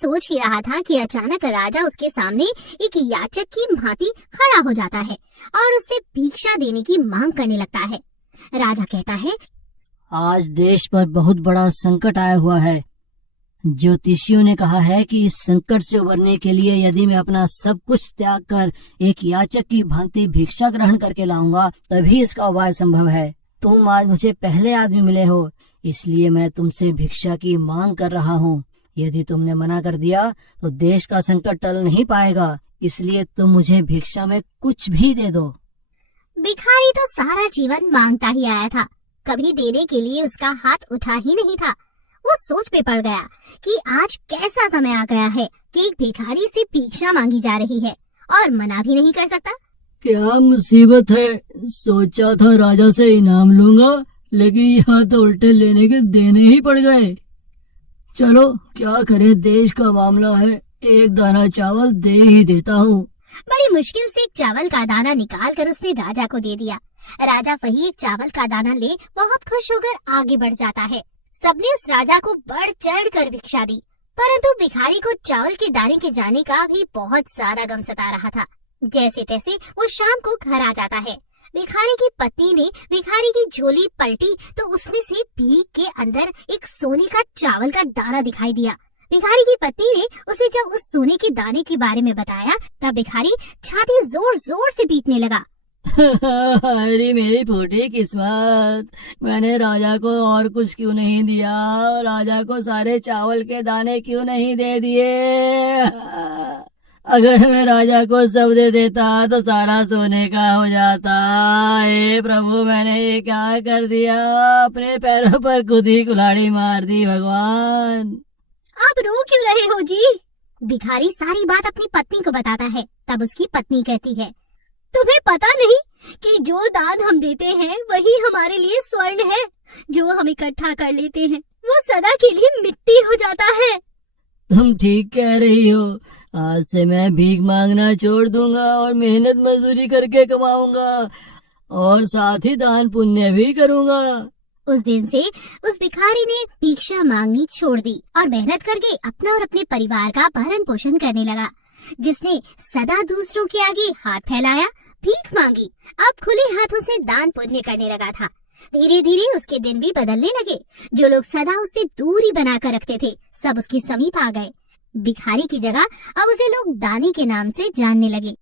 सोच ही रहा था कि अचानक राजा उसके सामने एक याचक की भांति खड़ा हो जाता है और उससे भिक्षा देने की मांग करने लगता है। राजा कहता है, आज देश पर बहुत बड़ा संकट आया हुआ है। ज्योतिषियों ने कहा है कि इस संकट से उबरने के लिए यदि मैं अपना सब कुछ त्याग कर एक याचक की भांति भिक्षा ग्रहण करके लाऊंगा तभी इसका उपाय संभव है। तुम आज मुझे पहले आदमी मिले हो, इसलिए मैं तुमसे भिक्षा की मांग कर रहा हूँ। यदि तुमने मना कर दिया तो देश का संकट टल नहीं पाएगा, इसलिए तुम मुझे भिक्षा में कुछ भी दे दो। भिखारी तो सारा जीवन मांगता ही आया था, कभी देने के लिए उसका हाथ उठा ही नहीं था। वो सोच में पड़ गया कि आज कैसा समय आ गया है कि एक भिखारी से भिक्षा मांगी जा रही है और मना भी नहीं कर सकता। क्या मुसीबत है, सोचा था राजा से इनाम लूंगा, लेकिन यहाँ तो उल्टे लेने के देने ही पड़ गए। चलो क्या करे, देश का मामला है, एक दाना चावल दे ही देता हूँ। बड़ी मुश्किल से एक चावल का दाना निकाल कर उसने राजा को दे दिया। राजा वही एक चावल का दाना ले बहुत खुश होकर आगे बढ़ जाता है। सबने उस राजा को बढ़ चढ़ कर भिक्षा दी, परंतु भिखारी को चावल के दाने के जाने का भी बहुत ज्यादा गम सता रहा था। जैसे तैसे वो शाम को घर आ जाता है। भिखारी की पत्नी ने भिखारी की झोली पलटी तो उसमें से भीख के अंदर एक सोने का चावल का दाना दिखाई दिया। भिखारी की पत्नी ने उसे जब उस सोने के दाने के बारे में बताया तब भिखारी छाती जोर जोर से पीटने लगा। अरे मेरी फूटी किस्मत, मैंने राजा को और कुछ क्यों नहीं दिया, राजा को सारे चावल के दाने क्यों नहीं दे दिए। अगर मैं राजा को सब दे देता तो सारा सोने का हो जाता। हे प्रभु, मैंने ये क्या कर दिया, अपने पैरों पर खुद ही कुल्हाड़ी मार दी। भगवान, आप रो क्यों रहे हो जी? भिखारी सारी बात अपनी पत्नी को बताता है। तब उसकी पत्नी कहती है, तुम्हें पता नहीं कि जो दान हम देते हैं वही हमारे लिए स्वर्ण है। जो हम इकट्ठा कर लेते हैं वो सदा के लिए मिट्टी हो जाता है। तुम ठीक कह रही हो, आज से मैं भीख मांगना छोड़ दूंगा और मेहनत मजदूरी करके कमाऊंगा और साथ ही दान पुण्य भी करूंगा। उस दिन से उस भिखारी ने भिक्षा मांगनी छोड़ दी और मेहनत करके अपना और अपने परिवार का भरण पोषण करने लगा। जिसने सदा दूसरों के आगे हाथ फैलाया, भीख मांगी, अब खुले हाथों से दान पुण्य करने लगा था। धीरे धीरे उसके दिन भी बदलने लगे। जो लोग सदा उससे दूरी बनाकर रखते थे सब उसके समीप आ गए। भिखारी की जगह अब उसे लोग दानी के नाम से जानने लगे।